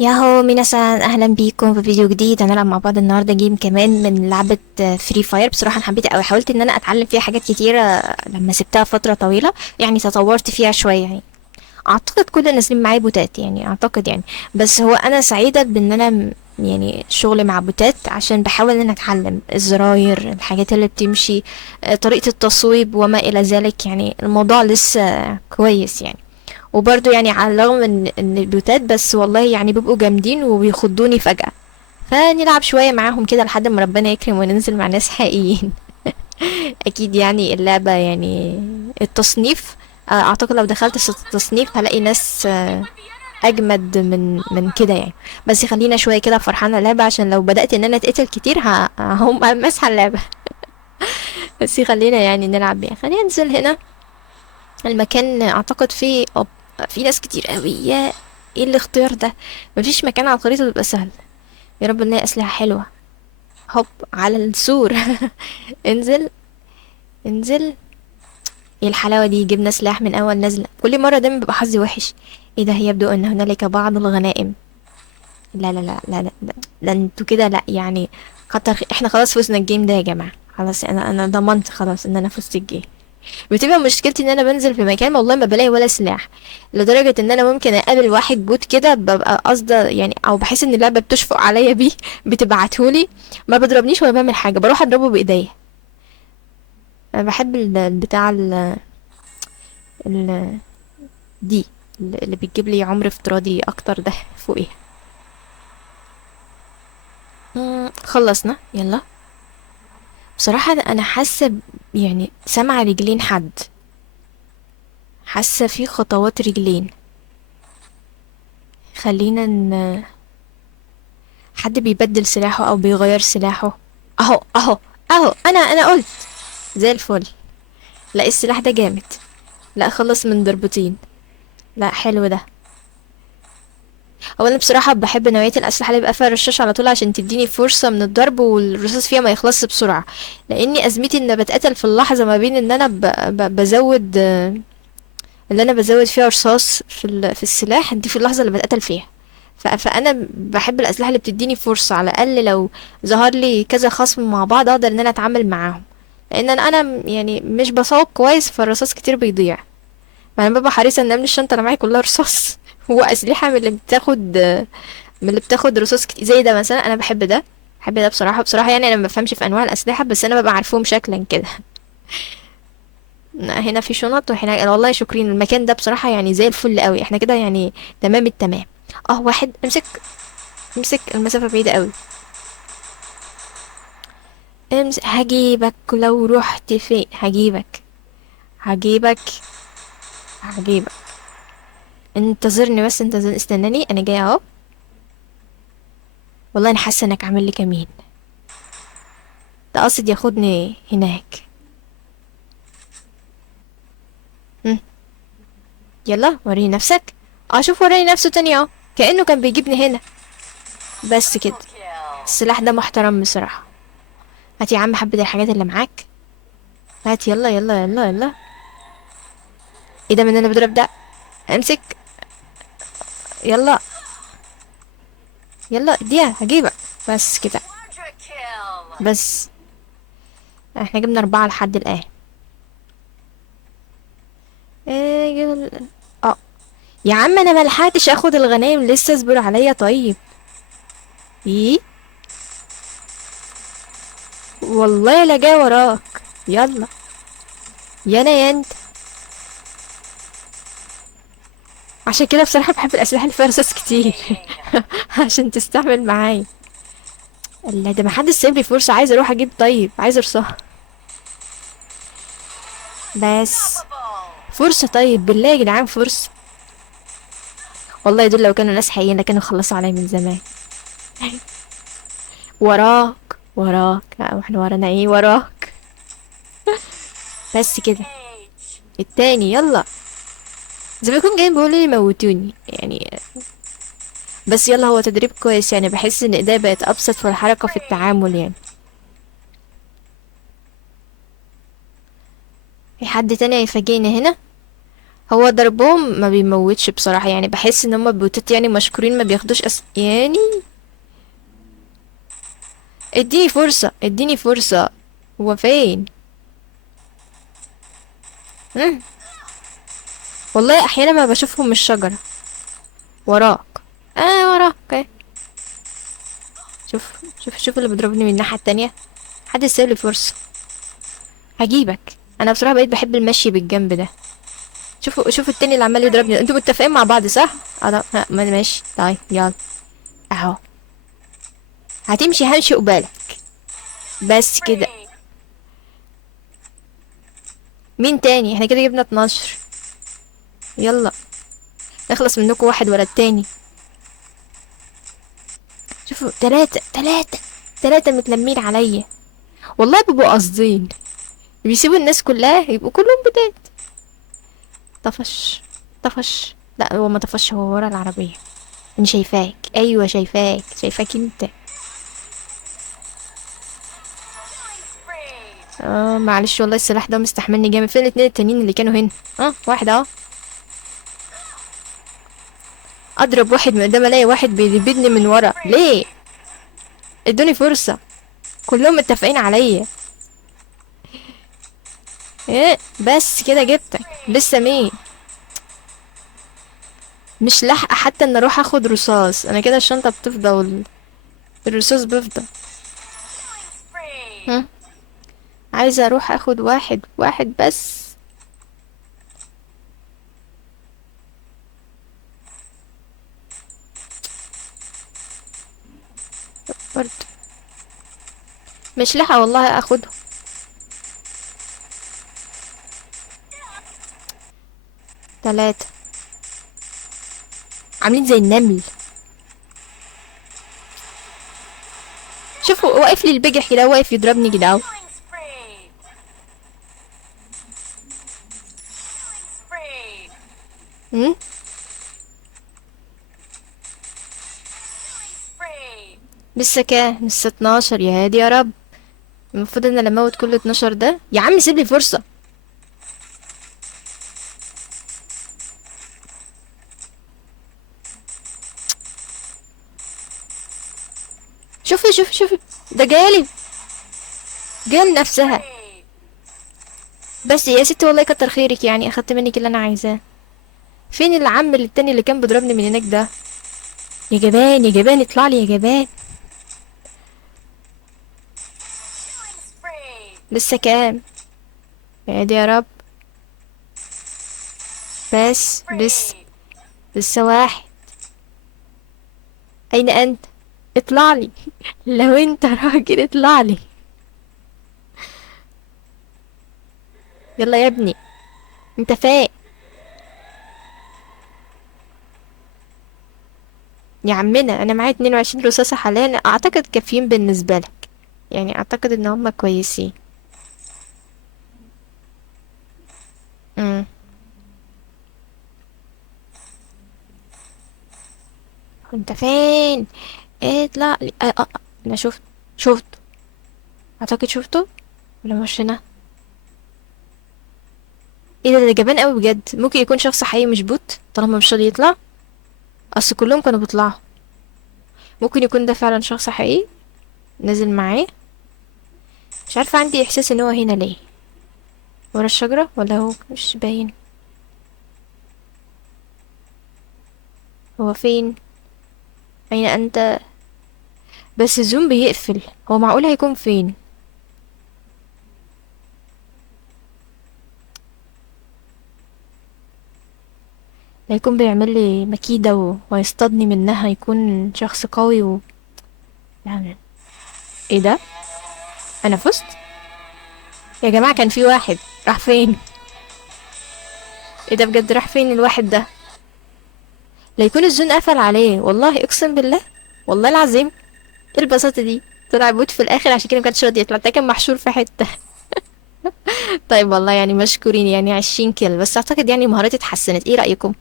ياهو ميناسان، اهلا بيكم في فيديو جديد. هنلعب مع بعض النهارده جيم كمان من لعبه فري فاير. بصراحه انا حبيتها قوي، حاولت ان انا اتعلم فيها حاجات كتيره لما سبتها فتره طويله، يعني تطورت فيها شويه يعني. اعتقد كل النازلين معايا بوتات، يعني اعتقد يعني. بس هو انا سعيده بان انا يعني شغل مع بوتات، عشان بحاول ان انا اتعلم الزراير، الحاجات اللي بتمشي، طريقه التصويب وما الى ذلك. يعني الموضوع لسه كويس يعني. وبرضه يعني على الرغم من ان البيوتات، بس والله يعني بيبقوا جامدين وبيخضوني فجأة. فنلعب شوية معاهم كده لحد ما ربنا يكرم وننزل مع ناس حقيقيين. اكيد يعني اللعبة يعني التصنيف، اعتقد لو دخلت التصنيف هلاقي ناس اجمد من كده يعني. بس خلينا شوية كده فرحانة اللعبة، عشان لو بدأت ان انا اتقتل كتير هم مسح اللعبة. بس خلينا يعني نلعب بيها. خلينا ننزل هنا. المكان اعتقد فيه في ناس كتير قوي. يا ايه الاختيار ده؟ مفيش مكان على الخريطة بيبقى سهل. يا رب ان هي اسلحة حلوة. هوب على السور. انزل، انزل. ايه الحلاوة دي؟ جبنا سلاح من اول نزلة. كل مرة دايما بيبقى حظي وحش. ايه ده؟ يبدو ان هنالك بعض الغنائم. لا لا لا لا لا, لا. ده انتوا كده لا يعني. احنا خلاص فزنا الجيم ده يا جماعة. خلاص انا ضمنت خلاص ان انا فزت الجيم. بتبقى مشكلتي ان انا بنزل في مكان والله ما بلاقي ولا سلاح، لدرجة ان انا ممكن اقابل واحد بوت كده، ببقى قصده يعني، او بحس ان اللعبة بتشفق عليا بيه. بتبعتهولي. ما بضربنيش ولا بعمل حاجة، بروح اضربه بايديا. انا بحب البتاع ال دي اللي بتجيب لي عمر افتراضي اكتر ده فوقيه. خلصنا يلا. بصراحة انا حاسة يعني سامعة رجلين حد. حاسة في خطوات رجلين. خلينا حد بيبدل سلاحه او بيغير سلاحه. اهو اهو. اهو انا قلت. زي الفل. لا السلاح ده جامد. لا خلص من ضربتين. لا حلو ده. هو انا بصراحه بحب نوعيه الاسلحه اللي بيبقى فيها رشاش على طول، عشان تديني فرصه من الضرب والرصاص فيها ما يخلصش بسرعه. لاني ازمتي ان بتقتل في اللحظه ما بين ان انا بزود، اللي انا بزود فيها رصاص في السلاح دي، في اللحظه اللي بتقتل فيها. فانا بحب الاسلحه اللي بتديني فرصه، على الاقل لو ظهر لي كذا خصم مع بعض اقدر ان انا اتعامل معاهم. لان انا يعني مش بصوب كويس، فالرصاص كتير بيضيع. فانا ببقى حريصه ان املي الشنطه انا معايا كلها رصاص. هو اسلحه من اللي بتاخد رصاص كتير زي ده مثلا. انا بحب ده. بحب ده بصراحه. بصراحه يعني انا ما بفهمش في انواع الاسلحه، بس انا ببقى عارفهم شكلا كده. هنا في شنط، وهنا والله شكرين. المكان ده بصراحه يعني زي الفل قوي. احنا كده يعني تمام التمام. اه واحد امسك. امسك، المسافه بعيده قوي. امسك، هجيبك لو رحت فين. هجيبك. هجيبك. هجيبك. انتظرني بس، انتظر استناني، انا جاي اهو. والله انا حاسه انك عامل لي كمين. ده قاصد ياخدني هناك. هم. يلا وريني نفسك. اه شوف وراني نفسه تاني اهو. كأنه كان بيجيبني هنا. بس كده. السلاح ده محترم بصراحة. هات يا عم حبة الحاجات اللي معاك. هات يلا يلا يلا يلا. ايه ده؟ من انا بضرب ده. امسك. يلا. يلا اديها هجيبك. بس كده. بس. احنا جبنا 4 لحد الآن. ايه اه. يا عم انا ملحقتش اخد الغنايم لسه، اصبر عليا طيب. ايه. والله لا جاي وراك. يلا. يا انا يا انت. عشان كده بصراحة بحب الأسلحة اللي فيها رصاص كتير. عشان تستعمل معايا. لا ده محدش سايب لي فرصة. عايز اروح اجيب طيب، عايز ارصاها. بس. فرصة طيب بالله يا جدعان فرصة. والله دول لو كانوا ناس حقيقيين كانوا خلصوا عليا من زمان. وراك. وراك. لا واحنا ورانا ايه وراك. بس كده. التاني يلا. زي ما يكون جاي بيقول لي موتوني يعني. بس يلا هو تدريب كويس يعني. بحس ان ايديا بقت ابسط في الحركة في التعامل يعني. في حد تاني هيفاجئني هنا. هو ضربهم ما بيموتش بصراحة، يعني بحس ان هما بوتات يعني مشكورين، ما بياخدوش يعني. اديني فرصة، اديني فرصة. هو فين؟ مم. والله احيانا ما بشوفهم من الشجرة. وراك. وراك ايه. شوف شوف شوف اللي بيضربني من الناحية التانية. حد يسيب لي فرصة. هجيبك. انا بصراحة بقيت بحب المشي بالجنب ده. شوفوا شوفوا التاني اللي عمال يضربني، انتوا متفقين مع بعض صح؟ ماشي طيب يلا. اهو. هتمشي همشي قبالك. بس كده. مين تاني؟ احنا كده جبنا 12. يلا. نخلص منكم واحد ورا التاني. شوفوا تلاتة تلاتة. تلاتة متلمين عليا. والله بيبقوا قاصدين. بيسيبوا الناس كلها يبقوا كلهم بتات. طفش. طفش. لا هو ما طفش، هو ورا العربية. انا شايفاك، ايوه شايفاك، شايفاك انت. معلش والله السلاح ده مستحملني جامد. فين الاتنين التانيين اللي كانوا هنا؟ واحد اهو. اضرب واحد من قدام الاقي واحد بيبيدني من ورا ليه؟ ادوني فرصة. كلهم متفقين عليا. ايه بس كده جبتك. لسه مين؟ مش لاحقة حتى ان اروح اخد رصاص، انا كده الشنطة بتفضى الرصاص بيفضى. هم؟ عايزة اروح اخد واحد واحد بس. برضه مش لاحقة والله اخده. تلاتة. عاملين زي النمل. شوفوا واقف لي البجح كده، واقف يضربني كده اهو. هم؟ لسه كام؟ لسه 12 يا هادي يا رب. المفروض ان انا اموت كل 12 ده. يا عم سيب لي فرصة. شوفي شوفي شوفي. ده جالي. جال نفسها. بس يا ستي والله كتر خيرك، يعني اخدت منك اللي انا عايزاه. فين العم اللي التاني اللي كان بيضربني من هناك ده؟ يا جبان يا جبان اطلع لي يا جبان. لسه كام؟ يا دي يا رب. بس لسه واحد. اين انت؟ اطلع لي. لو انت راجل اطلع لي. يلا يا ابني. انت فاق. يا عمنا انا معايا 22 رصاصة حاليا، اعتقد كافيين بالنسبة لك. يعني اعتقد ان هم كويسين. امم. انت فين؟ اطلع لي. انا شفت. اعتقد شفته. ولا مش هنا؟ ايه ده جبان قوي بجد. ممكن يكون شخص حقيقي مش بوت طالما مش راضي يطلع. اصل كلهم كانوا بيطلعوا. ممكن يكون ده فعلا شخص حقيقي نازل معاه. مش عارفه، عندي احساس ان هو هنا ليه. ورا الشجره ولا هو مش باين. هو فين؟ اين انت؟ بس الزوم بيقفل، هو معقول هيكون فين؟ لا يكون بيعمل لي مكيده ويصطادني منها، يكون شخص قوي يعني. ايه ده؟ انا فزت. يا جماعه كان في واحد راح فين؟ ايه ده بجد؟ راح فين الواحد ده؟ لا يكون الزون قفل عليه، والله اقسم بالله. والله العظيم. ايه البساطة دي؟ طلع بوت في الاخر عشان كده مكانش راضي يطلع، ده كان محشور في حتة. طيب والله يعني مشكورين، يعني 20 كيل بس اعتقد يعني مهاراتي اتحسنت. ايه رأيكم؟